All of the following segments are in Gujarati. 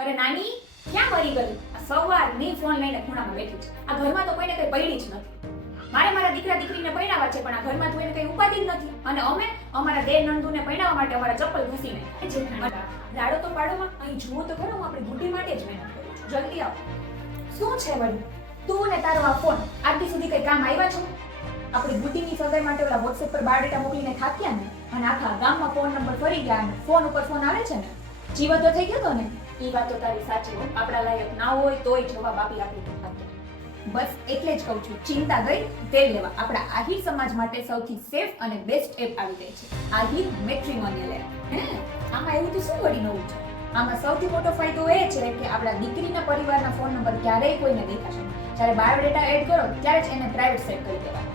અરે નાની, ક્યાં મરી ગઈ? આ સવારની ફોન લઈને ખૂણામાં બેઠી છે. આ ઘરમાં તો કોઈને કઈ પડી જ નથી. મારે મારા દીકરા દીકરીને પરણાવવા છે, પણ આ ઘરમાં કોઈને કઈ ઉપાધિ જ નથી. અને અમે અમારા દેર નંદુને પરણાવવા માટે અમારા ચપ્પલ ઘસીને રાડો તો પાડોમાં અહીં જુઓ તો ખરો, હું આપણી બુદ્ધિ માટે જ મહેનત કરું છું. જલ્દી આવો. શું છે વળી? તું ને તારો આ ફોન આટલી સુધી કઈ કામ આવ્યા છો? આપણી બુદ્ધિની સગાઈ માટે ઓલા WhatsApp પર બાયોડેટા મોકલીને થાક્યા ને, અને આખા ગામમાં ફોન નંબર ફરી ગયા ને ફોન ઉપર ફોન આવે છે ને, જીવતો થઈ ગયો તો ને. એ વાત તો તારી સાચી હો. આપણા લાયક ના હોય તોય જવાબ આપી બસ એટલે જ કહું છું, ચિંતા ગઈ તેલ લેવા. આપણા આહિર સમાજ માટે સૌથી સેફ અને બેસ્ટ એપ આવી ગઈ છે, આહિર મેટ્રિમોનિયલ એપ. આમાં એવું તો શું વળી નવું છે? આમાં સૌથી મોટો ફાયદો એ છે કે આપણા દીકરીના પરિવારના ફોન નંબર ક્યારેય કોઈને દેખાશે નહીં. જ્યારે બાયોડેટા એડ કરો ત્યારે જ એને પ્રાઇવેટ સેટ કરી દેવાનો.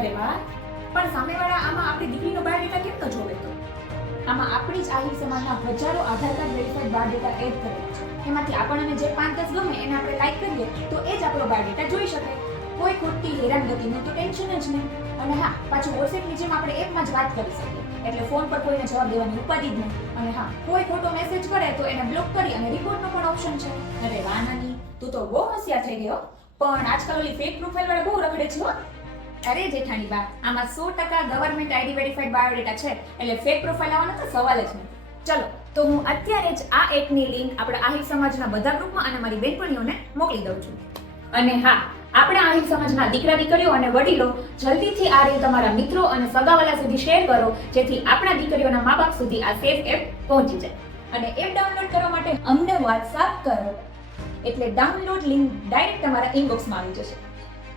અરે વાહ! પણ સામેવાળા આમાં આપણી દીકરીનો બાયોડેટા કેમ ન જોવે? તો આમાં આપણી જ આહિર સમાજના હજારો આધાર કાર્ડ વેરીફાઈડ બાયોડેટા એડ કરેલા છે. એમાંથી આપણને જે 5-10 ગમે એને આપણે લાઈક કરીએ તો એ જ આપણો બાયોડેટા જોઈ શકે. કોઈ ખોટી હેરાનગતિનું તો ટેન્શન જ નહીં. અને હા, પાછું WhatsAppની જેમ આપણે એપમાં જ વાત કરી શકીએ, એટલે ફોન પર કોઈને જવાબ દેવાની ઉપાધિ જ નહીં. અને હા, કોઈ ખોટો મેસેજ કરે તો એને બ્લોક કરી અને રિપોર્ટનો પણ ઓપ્શન છે. અરે વાહ નાની, તું તો બહુ હોશિયાર થઈ ગયો. પણ આજકાલ ઓલી ફેક પ્રોફાઇલ વાળા બહુ રખડે છે હો. અરે જેઠાણી બા, આમાં 100% ગવર્મેન્ટ આઈડી વેરીફાઈડ બાયોડેટા છે, એટલે ફેક પ્રોફાઇલ આવવાનો તો સવાલ જ નથી. ચલો તો હું અત્યારે જ આ એપની લિંક આપણા આહિર સમાજના બધા ગ્રુપમાં અને મારી બહેનપણીઓને મોકલી દઉં છું. અને હા, આપણા આહિર સમાજના દીકરા દીકરીઓ અને વડીલો જલ્દીથી આ રીલ તમારા મિત્રો અને સગાવાલા સુધી શેર કરો, જેથી આપણા દીકરીઓના મા બાપ સુધી આ સેફ એપ પહોંચી જાય. અને એપ ડાઉનલોડ કરવા માટે અમને WhatsApp કરો, એટલે ડાઉનલોડ લિંક ડાયરેક્ટ તમારા ઇનબોક્સમાં આવી જશે.